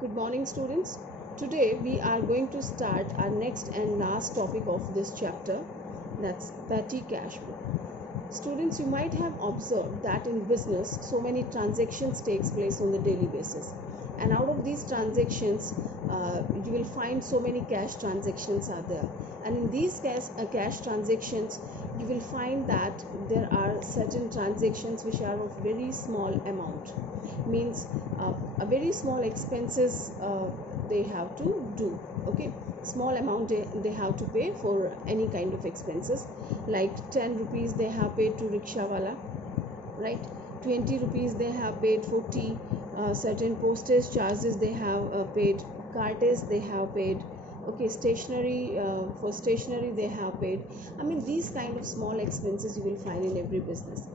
Good morning, students. Today we are going to start our next and last topic of this chapter, that's petty cash flow. Students, you might have observed that in business so many transactions takes place on the daily basis, and out of these transactions you will find so many cash transactions are there, and in these cash transactions you will find that there are certain transactions which are of very small amount, means a very small expenses they have to do. Okay, small amount they have to pay for any kind of expenses, like 10 rupees they have paid to rickshaw wala, right? 20 rupees they have paid for tea, certain postage charges they have paid, cartage they have paid, okay, stationery, for stationery they have paid. I mean, these kind of small expenses you will find in every business.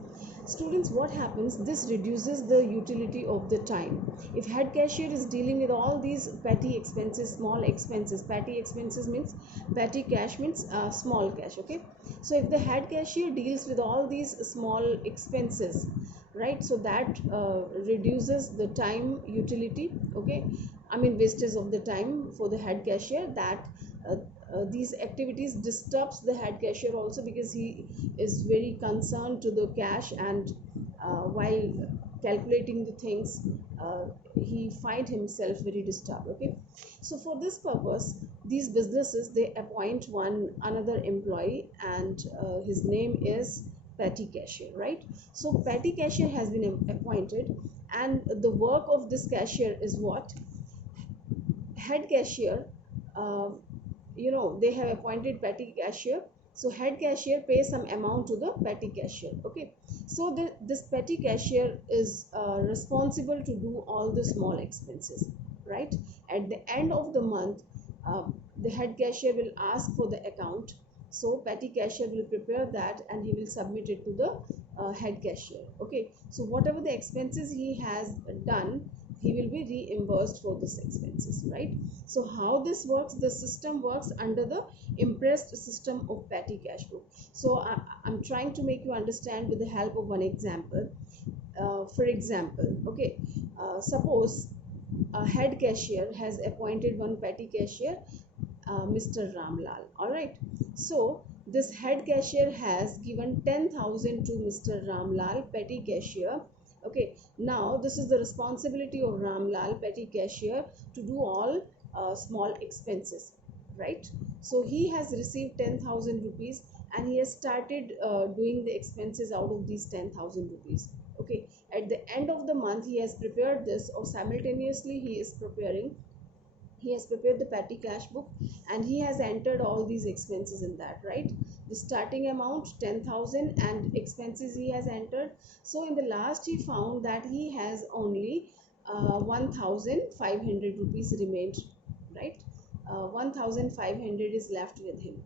Students, what happens, this reduces the utility of the time. If head cashier is dealing with all these petty expenses, small expenses, petty expenses means, petty cash means small cash, okay? So if the head cashier deals with all these small expenses, right, so that reduces the time utility, okay, I mean wastage of the time for the head cashier, that these activities disturbs the head cashier also, because he is very concerned to the cash, and while calculating the things he find himself very disturbed. Okay, so for this purpose these businesses they appoint one another employee, and his name is petty cashier, right? So petty cashier has been appointed, and the work of this cashier is what? Head cashier, uh, they have appointed petty cashier, so head cashier pays some amount to the petty cashier. Okay, so this petty cashier is responsible to do all the small expenses, right? At the end of the month, the head cashier will ask for the account, so petty cashier will prepare that and he will submit it to the head cashier. Okay, so whatever the expenses he has done, he will be reimbursed for this expenses, right? So how this works, the system works under the impressed system of petty cash book. So I'm trying to make you understand with the help of one example. For example, okay, suppose a head cashier has appointed one petty cashier, Mr. Ramlal. All right. So this head cashier has given 10,000 to Mr. Ramlal, petty cashier. Okay. Now this is the responsibility of Ramlal, petty cashier, to do all small expenses, right? So he has received 10,000 rupees, and he has started doing the expenses out of these 10,000 rupees. Okay. At the end of the month, he has prepared this, or simultaneously he has prepared the petty cash book, and he has entered all these expenses in that, right? The starting amount 10,000 and expenses he has entered. So in the last he found that he has only 1,500 rupees remained, right? 1,500 is left with him.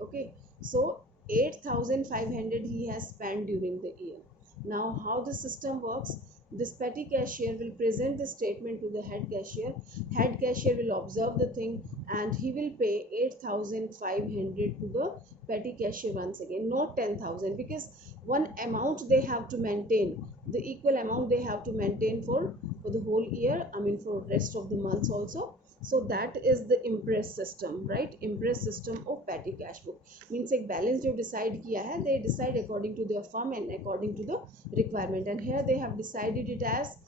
Okay, so 8,500 he has spent during the year. Now how the system works, this petty cashier will present the statement to the head cashier will observe the thing, and he will pay 8,500 to the petty cashier once again, not 10,000, because one amount they have to maintain, the equal amount they have to maintain for the whole year, I mean for rest of the months also. So that is the impress system, right? Impress system of petty cash book means एक balance जो decide किया है, they decide according to their firm and according to the requirement, and here they have decided it as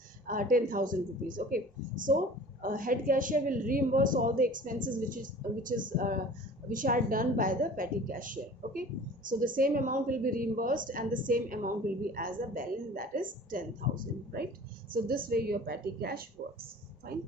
10,000 rupees. Okay, so head cashier will reimburse all the expenses which are done by the petty cashier. Okay, so the same amount will be reimbursed, and the same amount will be as a balance, that is 10,000, right? So this way your petty cash works. Fine.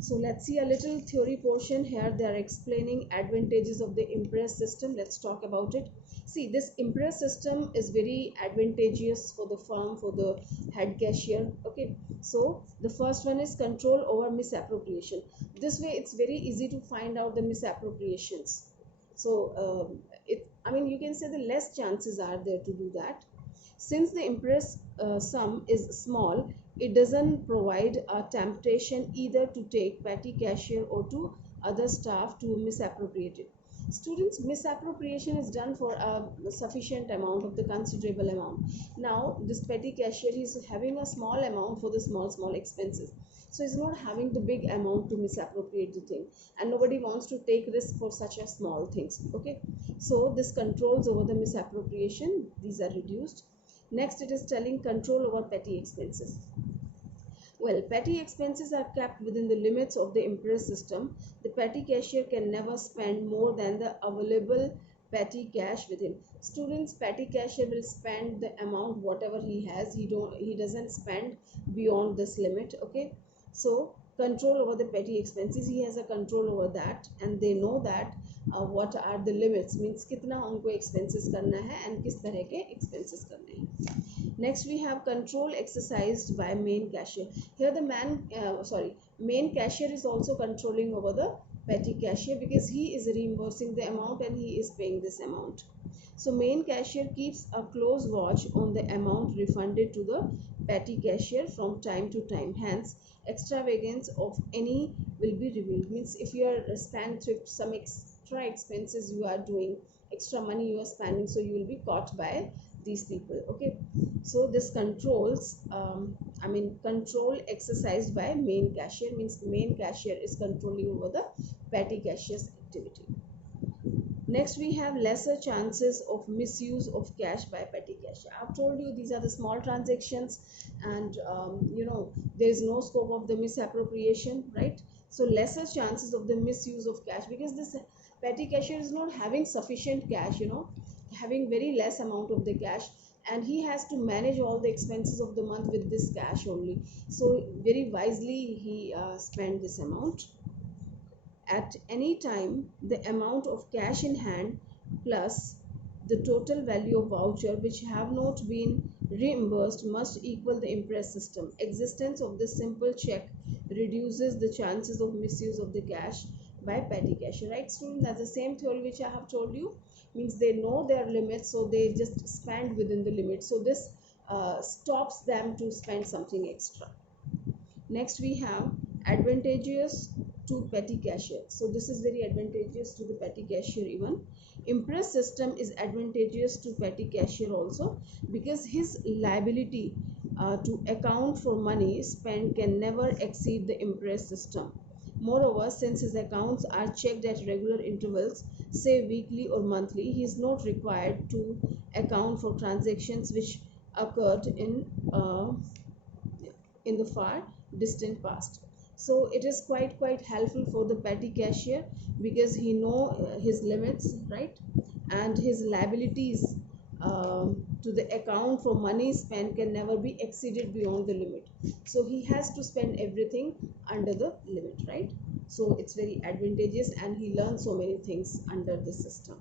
So let's see a little theory portion here. They are explaining advantages of the impress system. Let's talk about it. See, this impress system is very advantageous for the firm, for the head cashier. Okay, so the first one is control over misappropriation. This way it's very easy to find out the misappropriations. So I mean, you can say the less chances are there to do that. Since the impress sum is small, it doesn't provide a temptation either to take petty cashier or to other staff to misappropriate it. Students, misappropriation is done for a sufficient amount of the considerable amount. Now this petty cashier is having a small amount for the small expenses. so he's not having the big amount to misappropriate the thing, and nobody wants to take risk for such a small things. Okay, so this controls over the misappropriation, these are reduced. Next, it is telling control over petty expenses. Well, petty expenses are kept within the limits of the Impress system. The petty cashier can never spend more than the available petty cash within. Students, petty cashier will spend the amount whatever he has. He doesn't spend beyond this limit. Okay, so control over the petty expenses, he has a control over that, and they know that what are the limits, means कितना उनको expenses करना है and किस तरह के expenses करने हैं. Next, we have control exercised by main cashier. Here the main cashier is also controlling over the petty cashier, because he is reimbursing the amount and he is paying this amount. So main cashier keeps a close watch on the amount refunded to the petty cashier from time to time. Hence, extravagance of any will be revealed. Means if you are spendthrift, some extra expenses you are doing, extra money you are spending, so you will be caught by these people. Okay, so this controls control exercised by main cashier, means the main cashier is controlling over the petty cashier's activity. Next, we have lesser chances of misuse of cash by petty cashier. I've told you these are the small transactions, and there is no scope of the misappropriation, right? So lesser chances of the misuse of cash, because this petty cashier is not having sufficient cash, having very less amount of the cash, and he has to manage all the expenses of the month with this cash only. So very wisely he spent this amount. At any time, the amount of cash in hand plus the total value of voucher which have not been reimbursed must equal the Impress system. Existence of this simple check reduces the chances of misuse of the cash by petty cashier. Right, students? That's the same theory which I have told you. Means they know their limits, so they just spend within the limit. So this stops them to spend something extra. Next, we have advantageous to petty cashier. So this is very advantageous to the petty cashier even. Impress system is advantageous to petty cashier also, because his liability to account for money spent can never exceed the Impress system. Moreover, since his accounts are checked at regular intervals, say weekly or monthly, he is not required to account for transactions which occurred in the far distant past. So it is quite helpful for the petty cashier, because he know his limits, right, and his liabilities to the account for money spent can never be exceeded beyond the limit. So he has to spend everything under the limit, right? So it's very advantageous, and he learns so many things under this system.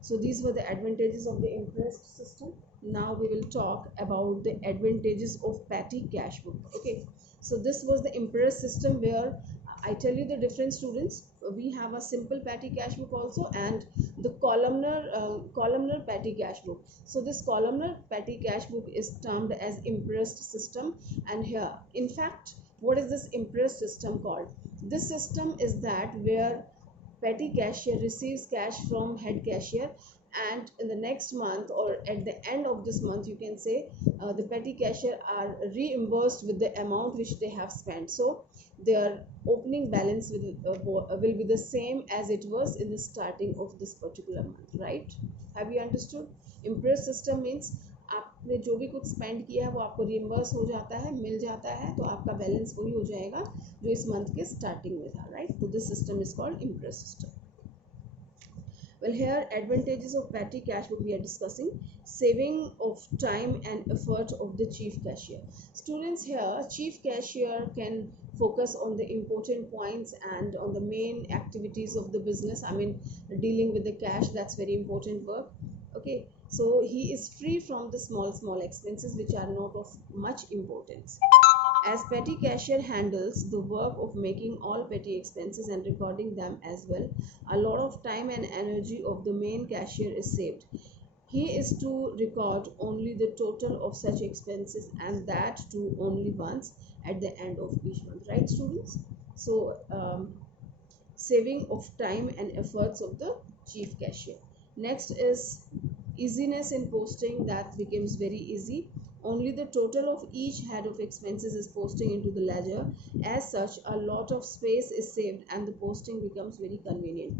So these were the advantages of the Impress system. Now we will talk about the advantages of petty cash book. Okay, so this was the Impress system, where I tell you the difference, students. We have a simple petty cash book also, and the columnar petty cash book. So this columnar petty cash book is termed as Impressed system. And here, in fact, what is this Impressed system called? This system is that where petty cashier receives cash from head cashier, and in the next month or at the end of this month, you can say, the petty cashier are reimbursed with the amount which they have spent. So their opening balance will be the same as it was in the starting of this particular month, right? Have you understood? Impress system means आपने जो भी कुछ spend किया है वो आपको reimburse हो जाता है, मिल जाता है, तो आपका बैलेंस वही हो जाएगा जो इस मंथ के स्टार्टिंग में था, राइट? तो this system is called Impress system. Well, here advantages of petty cash book we are discussing. Saving of time and effort of the chief cashier. Students, here chief cashier can focus on the important points and on the main activities of the business. I mean, dealing with the cash, that's very important work. Okay, so he is free from the small expenses which are not of much importance. As petty cashier handles the work of making all petty expenses and recording them as well, a lot of time and energy of the main cashier is saved. He is to record only the total of such expenses, and that too only once at the end of each month, right, students? So saving of time and efforts of the chief cashier. Next is easiness in posting, that becomes very easy. only the total of each head of expenses is posting into the ledger. As such, a lot of space is saved and the posting becomes very convenient.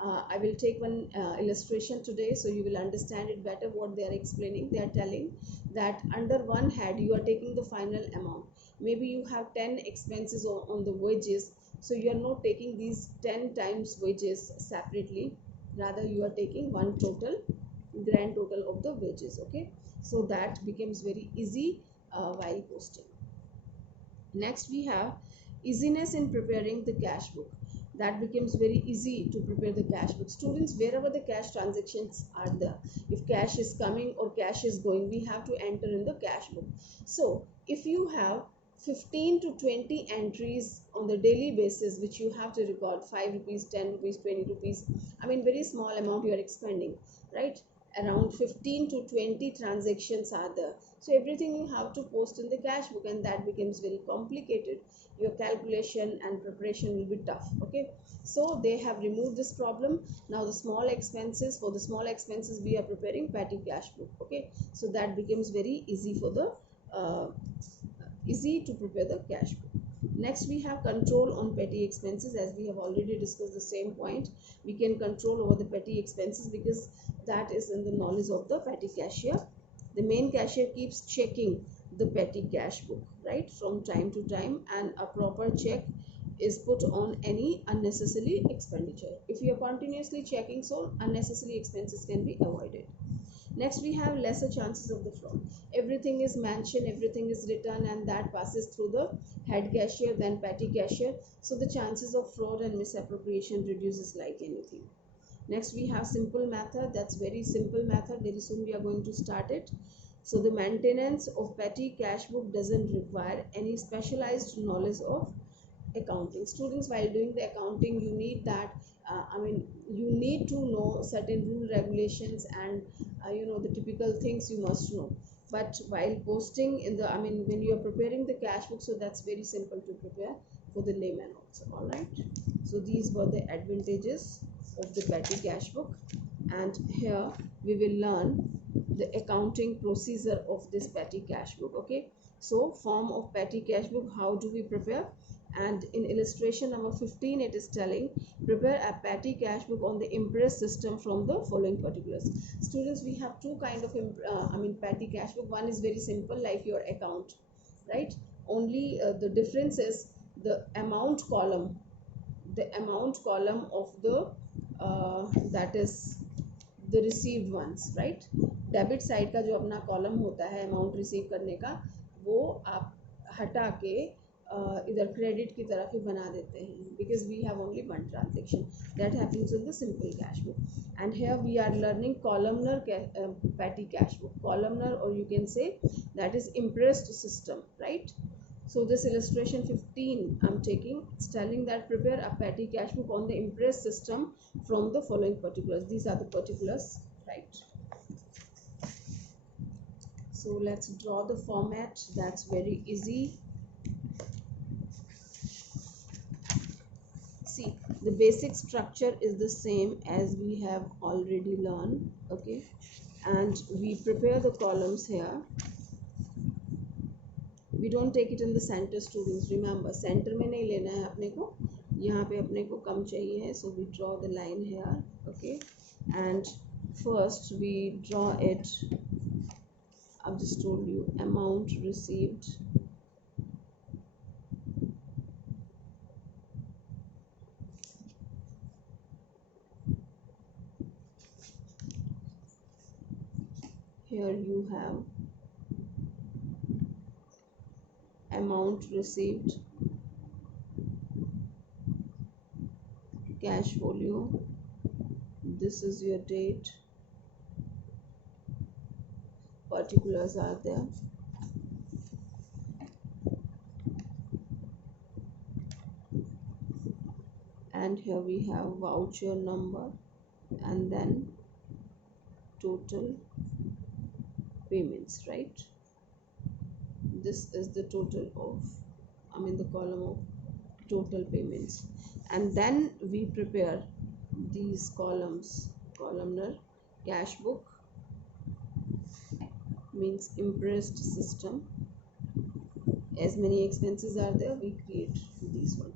I will take one illustration today so you will understand it better what they are explaining. They are telling that under one head you are taking the final amount. Maybe you have 10 expenses on the wages, so you are not taking these 10 times wages separately, rather you are taking one total, grand total of the wages. Okay, so that becomes very easy while posting. Next we have easiness in preparing the cash book. That becomes very easy to prepare the cash book. Students, wherever the cash transactions are there, if cash is coming or cash is going, we have to enter in the cash book. So if you have 15 to 20 entries on the daily basis which you have to record, 5 rupees, 10 rupees, 20 rupees, I mean very small amount you are expending, right? Around 15 to 20 transactions are there, so everything you have to post in the cash book, and that becomes very complicated. Your calculation and preparation will be tough. Okay, so they have removed this problem. Now the small expenses, for the small expenses we are preparing petty cash book. Okay, so that becomes very easy for the easy to prepare the cash book. Next we have control on petty expenses. As we have already discussed the same point, we can control over the petty expenses because that is in the knowledge of the petty cashier. The main cashier keeps checking the petty cash book, right, from time to time, and a proper check is put on any unnecessary expenditure. If you are continuously checking, so unnecessary expenses can be avoided. Next we have lesser chances of the fraud. Everything is mentioned, everything is written, and that passes through the head cashier, then petty cashier, so the chances of fraud and misappropriation reduces like anything. Next we have simple method. That's very simple method. Very soon we are going to start it. So the maintenance of petty cash book doesn't require any specialized knowledge of accounting. Students, while doing the accounting, you need that you need to know certain rule regulations and the typical things you must know. But while posting in the when you are preparing the cash book, so that's very simple to prepare for the layman also. All right, so these were the advantages of the petty cash book, and here we will learn the accounting procedure of this petty cash book. Okay, so form of petty cash book, how do we prepare? And in illustration number 15 it is telling, prepare a petty cash book on the Impress system from the following particulars. Students, we have two kind of petty cash book. One is very simple, like your account, right? Only the difference is the amount column of the that is the received ones, right? Debit side का जो अपना column होता है amount receive करने का, वो आप हटा के इधर क्रेडिट की तरफ ही बना देते हैं, because we have only one transaction. That happens in the simple cash book. And here we are learning columnar petty cash book. Columnar, or you can say that is impressed system, right? So this illustration 15 I'm taking, it's telling that prepare a petty cash book on the Impress system from the following particulars. These are the particulars, right? So let's draw the format. That's very easy. See, the basic structure is the same as we have already learned. Okay, and we prepare the columns here. We don't take it in the center, students. Remember, center में नहीं लेना है अपने को, यहाँ पे अपने को कम चाहिए है. So we draw the line here. Okay, and first we draw it. I've just told you amount received, here you have amount received, cash folio, this is your date, particulars are there, and here we have voucher number, and then total payments, right? This is the total of the column of total payments. And then we prepare these columns, columnar cash book. means impressed system. As many expenses are there, we create these one.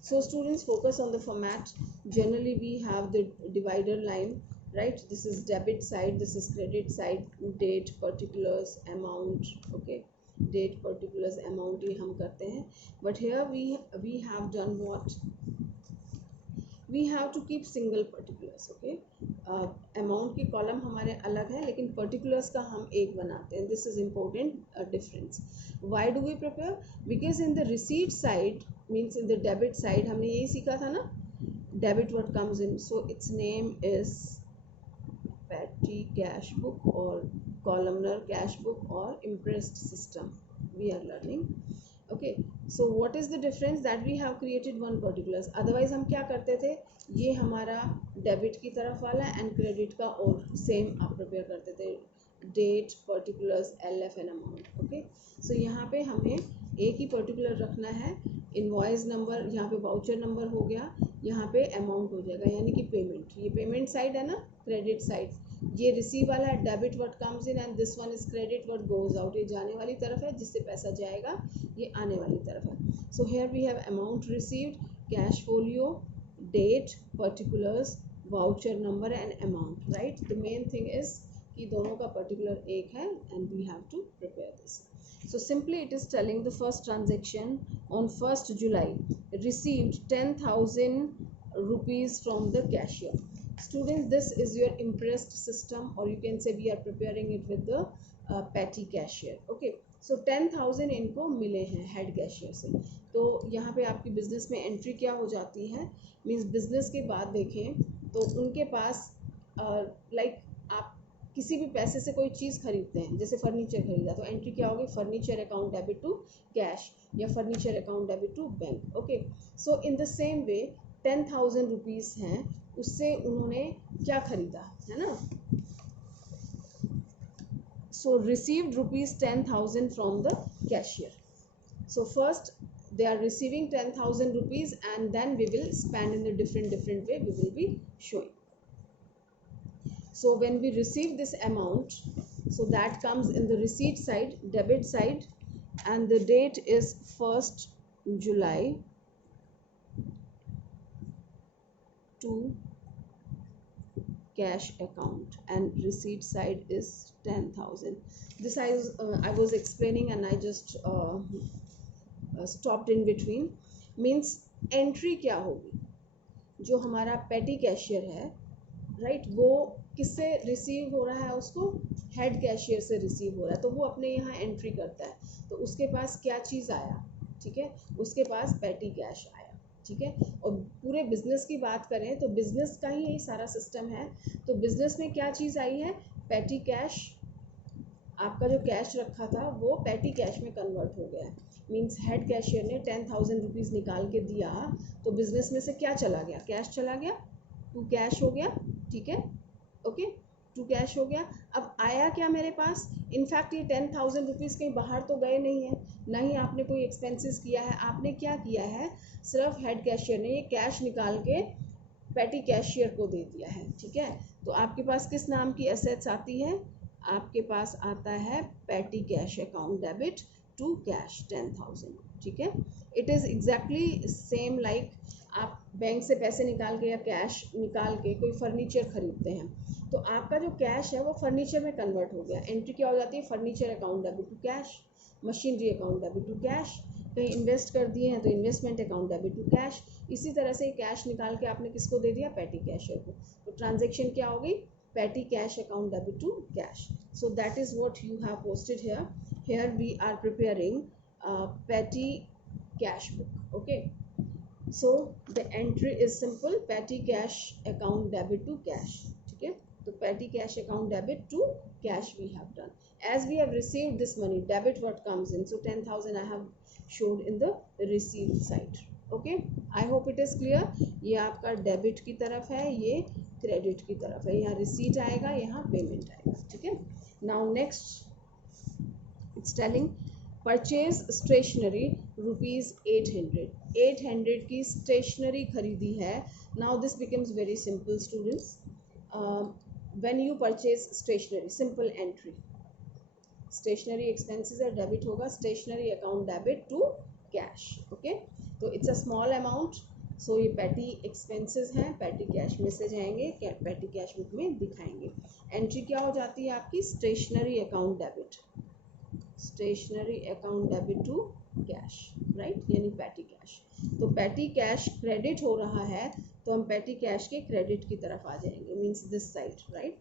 So students, focus on the format. Generally we have the divider line, right? This is debit side, this is credit side, date, particulars, amount. Okay, date, particulars, amount ये हम करते हैं. But here we have done what? We have to keep single particulars. Okay, amount की column हमारे अलग है, लेकिन particulars का हम एक बनाते हैं. This is important difference. Why do we prepare? Because in the receipt side, means in the debit side, हमने यही सीखा था ना, debit what comes in. So its name is petty cash book or columnar cash book or impressed system. We are learning. Okay, so what is the difference? That we have created one particulars. Otherwise हम क्या करते थे, ये हमारा debit की तरफ वाला and credit का और सेम आप प्रिपेयर करते थे, date, particulars, LF and amount. Okay, so यहाँ पे हमें एक ही पर्टिकुलर रखना है. इनवॉइस नंबर, यहाँ पे वाउचर नंबर हो गया, यहाँ पे अमाउंट हो जाएगा, यानी कि पेमेंट. ये पेमेंट साइड है ना, क्रेडिट साइड. ये रिसीव वाला है, debit what comes in, and this one is credit what goes out. ये जाने वाली तरफ है, जिससे पैसा जाएगा, ये आने वाली तरफ है. So here we have amount received, cash folio, date, particulars, voucher number and amount. Right, the main thing is कि दोनों का पर्टिकुलर एक है and we have to prepare this. So simply it is telling the first transaction on 1st July received 10,000 rupees from the cashier. Students, this is your impressed system, or you can say we are preparing it with the petty cashier. Okay, so 10,000 इनको मिले हैं head cashier से. तो यहाँ पे आपकी business में entry क्या हो जाती है, मीन्स बिजनेस के बाद देखें तो उनके पास लाइक आप किसी भी पैसे से कोई चीज़ खरीदते हैं, जैसे फर्नीचर खरीदा, तो एंट्री क्या होगी, furniture account debit to cash या furniture account debit to bank. Okay, so in the same way 10,000 rupees हैं, उससे उन्होंने क्या खरीदा है ना. So received rupees 10,000 from the cashier. So first they are receiving 10,000 rupees and then we will spend in a different way we will be showing. So when we receive this amount, so that comes in the receipt side, debit side, and the date is 1st July to cash account, and receipt side is 10,000. This I was explaining and I just stopped in between. Means entry क्या होगी, जो हमारा पेटी cashier है, right, वो किससे receive हो रहा है, उसको हेड कैशियर से रिसीव हो रहा है, तो वो अपने यहाँ एंट्री करता है. तो उसके पास क्या चीज़ आया, ठीक है, उसके पास पेटी कैश आया. ठीक है, और पूरे बिजनेस की बात करें तो बिजनेस का ही यही सारा सिस्टम है. तो बिजनेस में क्या चीज़ आई है, पेटी कैश. आपका जो कैश रखा था वो पेटी कैश में कन्वर्ट हो गया है. मीन्स हेड कैशियर ने 10,000 रुपीज़ निकाल के दिया, तो बिजनेस में से क्या चला गया, कैश चला गया, टू कैश हो गया. ठीक है, ओके, टू कैश हो गया. अब आया क्या मेरे पास, इनफैक्ट ये 10,000 रुपीज़ कहीं बाहर तो गए नहीं है, ना ही आपने कोई एक्सपेंसेस किया है. आपने क्या किया है, सिर्फ हेड कैशियर ने ये कैश निकाल के पेटी कैशियर को दे दिया है. ठीक है, तो आपके पास किस नाम की एसेट्स आती है, आपके पास आता है petty cash account debit to cash 10,000. ठीक है, it is exactly same like आप बैंक से पैसे निकाल के या कैश निकाल के कोई फर्नीचर खरीदते हैं, तो आपका जो कैश है वो फर्नीचर में कन्वर्ट हो गया. एंट्री क्या हो जाती है, furniture account debit to cash, machinery account debit to cash, कहीं इन्वेस्ट कर दिए हैं तो investment account debit to cash. इसी तरह से कैश निकाल के आपने किसको दे दिया, पेटी कैशियर को. तो ट्रांजेक्शन क्या हो गई, petty cash account debit to cash. So that is what you have posted here. Here we are preparing petty cash book. Okay, so the entry is simple, petty cash account debit to cash. ठीक है, तो petty cash account debit to cash we have done. As we have received this money, debit what comes in, so 10,000 I have showed in the receipt side. Okay, I hope it is clear. ये आपका debit की तरफ है, ये credit की तरफ है. यहाँ रिसीट आएगा, यहाँ पेमेंट आएगा. ठीक है, now next it's telling purchase stationery rupees 800. 800 की stationery खरीदी है. Now this becomes very simple students. When you purchase stationery, simple entry. Stationery expenses है, डेबिट होगा stationery account debit to cash. Okay, तो it's a small amount. So ये petty expenses हैं, petty cash में से जाएंगे, पैटी कैश बुक में दिखाएंगे. एंट्री क्या हो जाती है आपकी? Stationery account debit, stationery account debit to cash, right, यानी पैटी कैश. तो पैटी कैश क्रेडिट हो रहा है तो हम पैटी कैश के क्रेडिट की तरफ आ जाएंगे, मीन्स दिस साइड, राइट.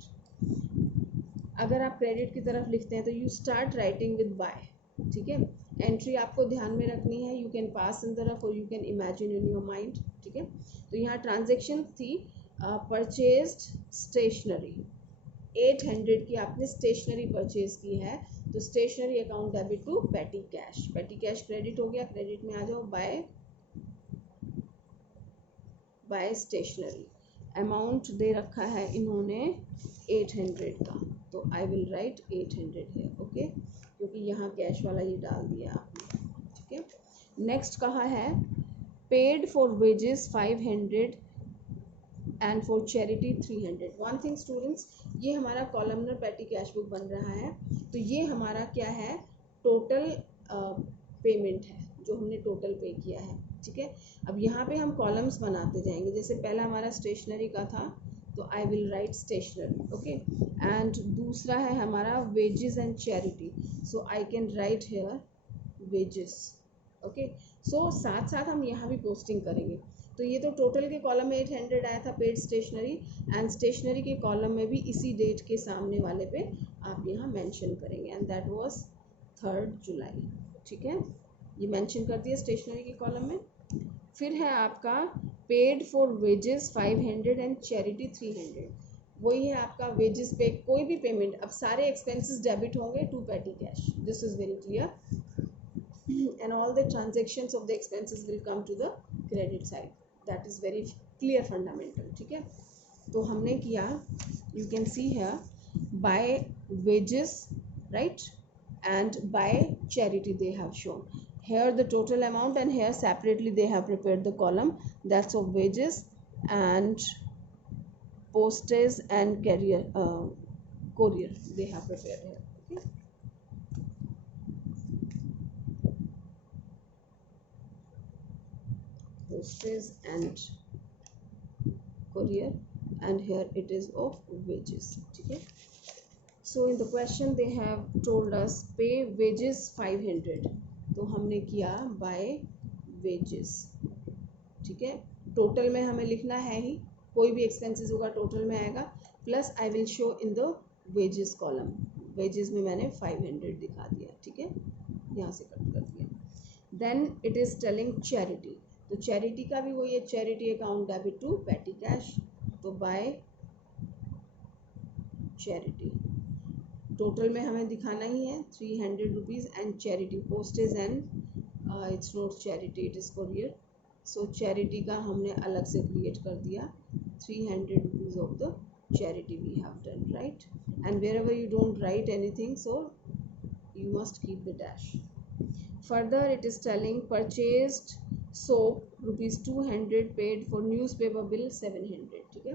अगर आप क्रेडिट की तरफ लिखते हैं तो you start writing with by. ठीक है, एंट्री आपको ध्यान में रखनी है. You can pass in the rough or you can imagine in your mind. ठीक है, तो यहाँ ट्रांजेक्शन थी परचेज्ड स्टेशनरी, 800 की आपने स्टेशनरी परचेज की है, तो stationery account debit to petty cash. Petty cash credit हो गया, क्रेडिट में आ जाओ बाय स्टेशनरी. अमाउंट दे रखा है इन्होंने 800 का, तो आई विल राइट 800 है. ओके, क्योंकि यहाँ कैश वाला ये डाल दिया आपने. ठीक है, नेक्स्ट कहा है paid for wages 500 and for charity 300. One thing students, ये हमारा कॉलमनर पैटी कैश बुक बन रहा है, तो ये हमारा क्या है? टोटल पेमेंट है जो हमने टोटल पे किया है. ठीक है, अब यहाँ पे हम कॉलम्स बनाते जाएंगे. जैसे पहला हमारा स्टेशनरी का था, तो I will write stationery. Okay, and दूसरा है हमारा wages and charity, so I can write here wages. Okay, so साथ साथ हम यहाँ भी पोस्टिंग करेंगे. तो ये तो टोटल के कॉलम में 800 आया था पेड स्टेशनरी, एंड स्टेशनरी के कॉलम में भी इसी डेट के सामने वाले पे आप यहाँ मेंशन करेंगे, एंड दैट वाज 3 जुलाई. ठीक है, ये मेंशन कर दिया स्टेशनरी के कॉलम में. फिर है आपका paid for wages 500 and charity 300. वही है आपका वेजेस पे कोई भी पेमेंट, अब सारे एक्सपेंसेस डेबिट होंगे to petty cash. This is very clear, and all the transactions of the expenses will come to the credit side. That is very clear fundamental. ठीक है, तो हमने किया, you can see here by wages, right, and by charity they have shown here the total amount, and here separately they have prepared the column that's of wages and postage and courier they have prepared here. Okay, postage and courier, and here it is of wages. Okay, so in the question they have told us pay wages 500, तो हमने किया by wages. ठीक है, total में हमें लिखना है ही, कोई भी एक्सपेंसेस होगा टोटल में आएगा, plus I will show in the wages column. Wages में मैंने 500 दिखा दिया. ठीक है, यहाँ से कट कर दिया. Then it is telling charity, तो चैरिटी का भी वही है, charity account debit to petty cash, तो बाय चैरिटी. टोटल में हमें दिखाना ही है 300 rupees, and charity postage and it's not charity, it is courier. So charity का हमने अलग से क्रिएट कर दिया, 300 rupees of the charity we have done, right. And wherever you don't write anything, so you must keep the dash. Further it is telling purchased soap rupees 200, paid for newspaper bill 700. ठीक है,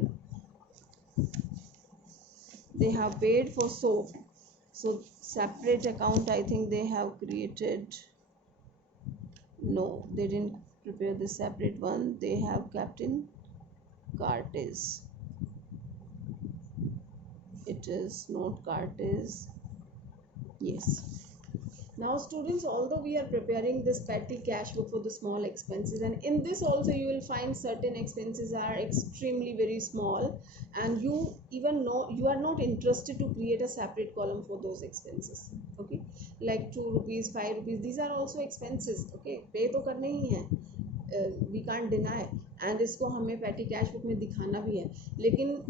they have paid for soap, so separate account I think they have created. No, they didn't prepare the separate one, they have kept in cartage. It is not cartage. Yes. Now students, although we are preparing this petty cash book for the small expenses, and in this also you will find certain expenses are extremely very small, and you even know you are not interested to create a separate column for those expenses. Okay, like 2 rupees, 5 rupees, these are also expenses. Okay, pay तो करने ही हैं, we can't deny, and इसको हमें petty cash book में दिखाना भी है, लेकिन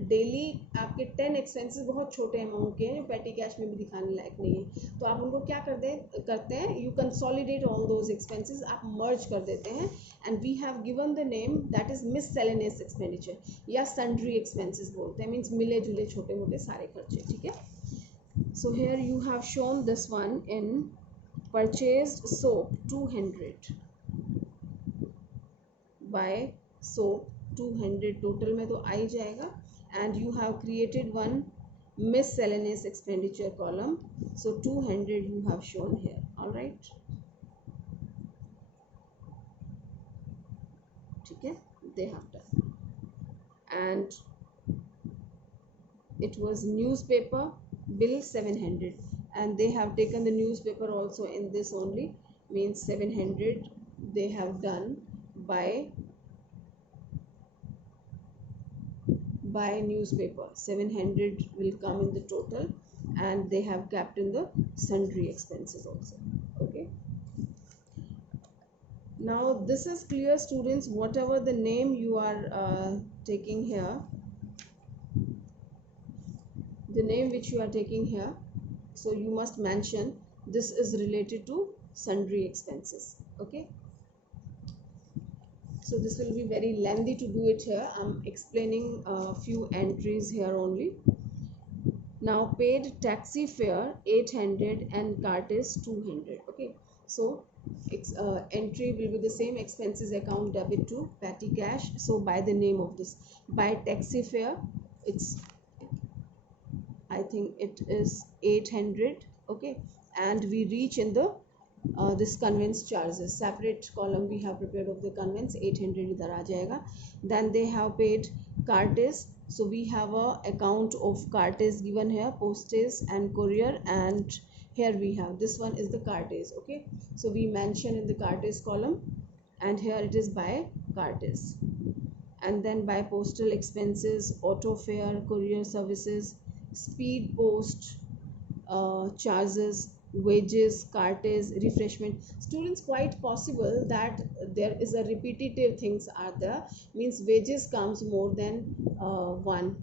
डेली आपके 10 एक्सपेंसेस बहुत छोटे अमाउंट के हैं जो पेटी कैश में भी दिखाने लायक नहीं है, तो आप उनको क्या करते हैं, you consolidate all those expenses, आप मर्ज कर देते हैं, and we have given the name that is miscellaneous expenditure, या सन्ड्री एक्सपेंसेस बोलते हैं, मीन्स मिले जुले छोटे मोटे सारे खर्चे. ठीक है, so here you have shown this one in purchased soap 200, buy soap 200, total में तो आ ही जाएगा, and you have created one miscellaneous expenditure column. So 200 you have shown here. All right, ठीक है, they have done. And it was newspaper bill 700, and they have taken the newspaper also in this only, means 700 they have done by newspaper. 700 will come in the total, and they have kept in the sundry expenses also. Okay, now this is clear, students. Whatever the name you are taking here, the name which you are taking here, so you must mention this is related to sundry expenses. Okay, so this will be very lengthy to do it here. I'm explaining a few entries here only. Now paid taxi fare 800 and cart is 200. Okay, so entry will be the same, expenses account debit to petty cash. So by the name of this, by taxi fare, it's, I think it is 800. Okay, and we reach in the this conveyance charges, separate column we have prepared of the conveyance, 800 idhar aa jayega. Then they have paid cartage, so we have a account of cartage given here, postage and courier, and here we have this one is the cartage. Okay, so we mention in the cartage column, and here it is by cartage. And then by postal expenses, auto fare, courier services, speed post charges, wages, cartage, refreshment. Students, quite possible that there is a repetitive things are there, means wages comes more than one,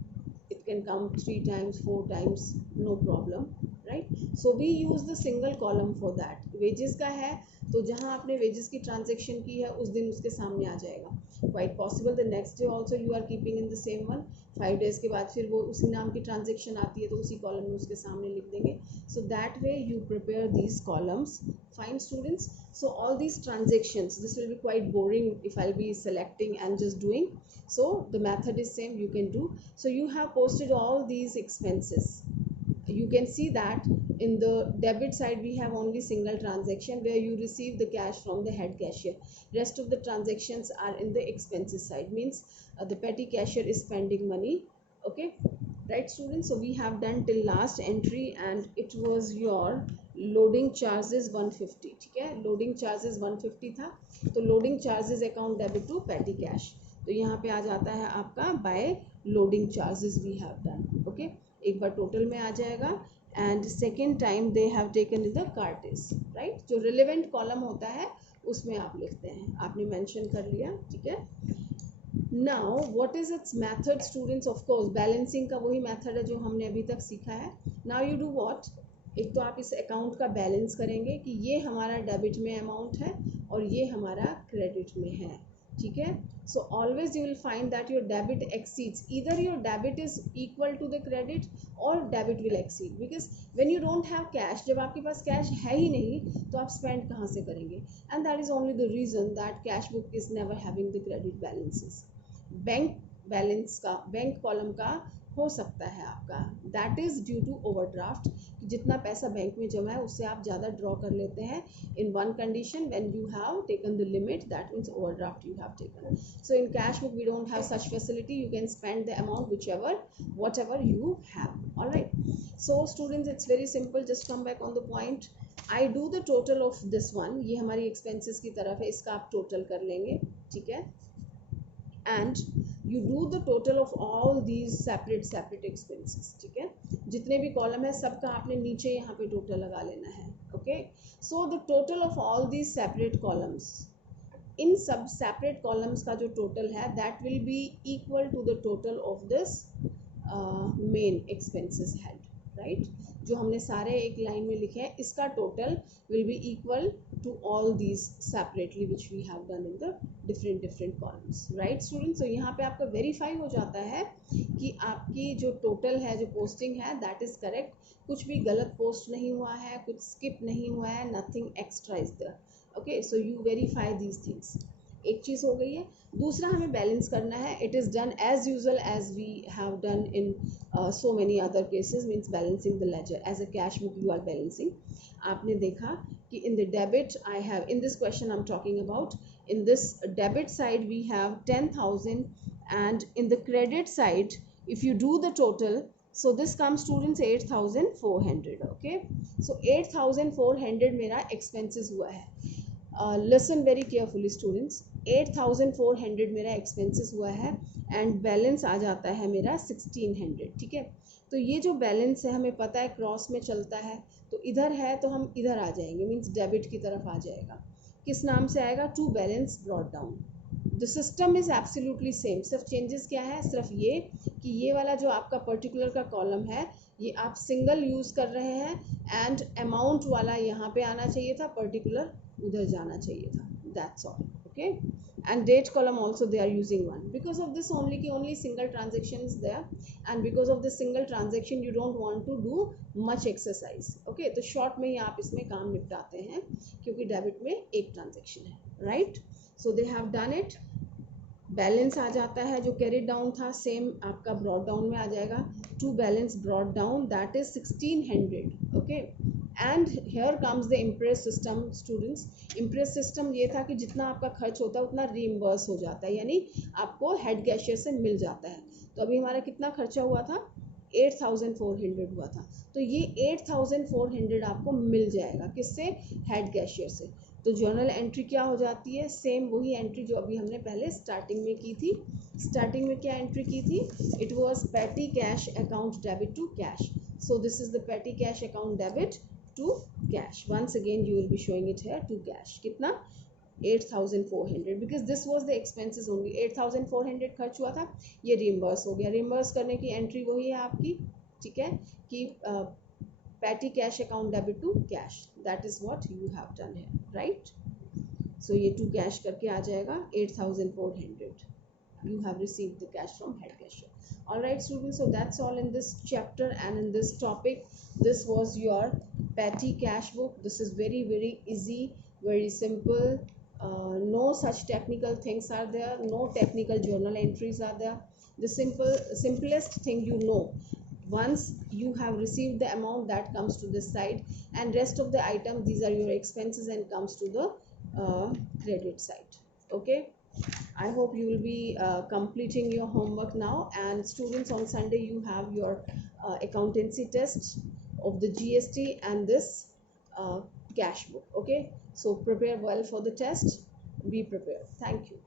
it can come 3 times 4 times, no problem, right? So we use the single column for that. wages का है तो जहाँ आपने wages की transaction की है उस दिन उसके सामने आ जाएगा. Quite possible the next day also you are keeping in the same one. 5 days के बाद फिर वो उसी नाम की transaction आती है तो उसी column में उसके सामने लिख देंगे. So that way you prepare these columns. Fine, students. So all these transactions, this will be quite boring if I'll be selecting and just doing. So the method is same, you can do. So you have posted all these expenses. You can see that in the debit side we have only single transaction where you receive the cash from the head cashier. Rest of the transactions are in the expenses side, means the petty cashier is spending money. Okay, right, students? So we have done till last entry, and it was your loading charges 150. ठीक है, loading charges 150 था, तो loading charges account debit to petty cash. तो यहाँ पे आ जाता है आपका by loading charges we have done. Okay, एक बार टोटल में आ जाएगा, and second time they have taken in the cartage, right? जो रिलेवेंट कॉलम होता है उसमें आप लिखते हैं, आपने मेंशन कर लिया, ठीक है. Now what is it's method, students? Of course balancing का वही मेथड है जो हमने अभी तक सीखा है. नाउ यू डू व्हाट, एक तो आप इस अकाउंट का बैलेंस करेंगे कि ये हमारा डेबिट में अमाउंट है और ये हमारा क्रेडिट में है, ठीक है. So always you will find that your debit exceeds, either your debit is equal to the credit or debit will exceed, because when you don't have cash, जब आपके पास कैश है ही नहीं तो आप स्पेंड कहाँ से करेंगे? And that is only the reason that cash book is never having the credit balances. Bank balance का, बैंक कॉलम का हो सकता है आपका, that is due to overdraft, कि जितना पैसा बैंक में जमा है उससे आप ज़्यादा ड्रॉ कर लेते हैं in one condition, when you have taken the limit, that means overdraft you have taken. So in cash book we don't have such facility, you can spend the amount whatever you have. Alright, so students it's very simple, just come back on the point. I do the total of this one, ये हमारी expenses की तरफ है, इसका आप total कर लेंगे, ठीक है. And you do the total of all these separate expenses, ठीक है. जितने भी कॉलम है सबका आपने नीचे यहाँ पे टोटल लगा लेना है. Okay, so the total of all these separate columns, इन सब सेपरेट कॉलम्स का जो टोटल है that will be equal to the total of this main expenses head, right? जो हमने सारे एक लाइन में लिखे हैं, इसका total will be equal to all these separately which we have done in the different columns, right students? So यहाँ पे आपका वेरीफाई हो जाता है कि आपकी जो टोटल है, जो पोस्टिंग है, दैट इज करेक्ट, कुछ भी गलत पोस्ट नहीं हुआ है, कुछ स्किप नहीं हुआ है, nothing extra is there. Okay, so you verify these things. एक चीज़ हो गई है। दूसरा हमें बैलेंस करना है, it is done as usual as we have done in so many other cases, means balancing the ledger as a cash book you are balancing. आपने देखा कि in the debit I have, in this question I am talking about, in this debit side we have 10,000 and in the credit side if you do the total, so this comes students 8,400. okay, so 8,400 मेरा expenses हुआ है. Listen very carefully students, 8,400 मेरा expenses हुआ है and balance आ जाता है मेरा 1,600. ठीक है, तो ये जो बैलेंस है हमें पता है क्रॉस में चलता है, तो इधर है तो हम इधर आ जाएंगे, मीन्स डेबिट की तरफ आ जाएगा. किस नाम से आएगा? To balance brought down. The system is absolutely same, सिर्फ चेंजेस क्या है, सिर्फ ये कि ये वाला जो आपका पर्टिकुलर का कॉलम है ये आप सिंगल यूज़ कर रहे हैं एंड अमाउंट वाला यहाँ पे आना चाहिए था, पर्टिकुलर उधर जाना चाहिए था. That's all. Okay, and date column also they are using one because of this only ki only single transaction is there, and because of this single transaction you don't want to do much exercise. okay, तो short में ही आप इसमें काम निपटाते हैं क्योंकि debit में एक transaction है. Right, so they have done it. Balance आ जाता है जो कैरी डाउन था सेम आपका ब्रॉड डाउन में आ जाएगा. To balance brought down that is 1,600. Okay, and here comes the imprest system students. Imprest system ये था कि जितना आपका खर्च होता है उतना रीइम्बर्स हो जाता है, यानी आपको हेड कैशियर से मिल जाता है. तो अभी हमारा कितना खर्चा हुआ था? 8,400 हुआ था. तो ये 8,400 आपको मिल जाएगा किससे? हेड कैशियर से. तो जर्नल एंट्री क्या हो जाती है? सेम वही एंट्री जो अभी हमने पहले स्टार्टिंग में की थी. स्टार्टिंग में क्या एंट्री की थी? It was petty cash account debit to cash. So this is the petty cash account debit to cash. Once again you will be showing it here to cash. कितना? 8,400 because this was the expenses only. 8,400 खर्च हुआ था, ये reimburse हो गया. Reimburse करने की entry वही है आपकी. ठीक है, कि petty cash account debit to cash. that is what you have done here, right? so ये to cash करके आ जाएगा 8,400. you have received the cash from head cashier. all right students, so that's all in this chapter and in this topic. this was your petty cash book. this is very very easy, very simple. No such technical things are there, no technical journal entries are there. the simplest thing, once you have received the amount, that comes to this side, and rest of the items, these are your expenses and comes to the credit side. okay, I hope you will be completing your homework now. And students, on Sunday you have your accountancy test of the GST and this cash book. okay, so prepare well for the test, be prepared. Thank you.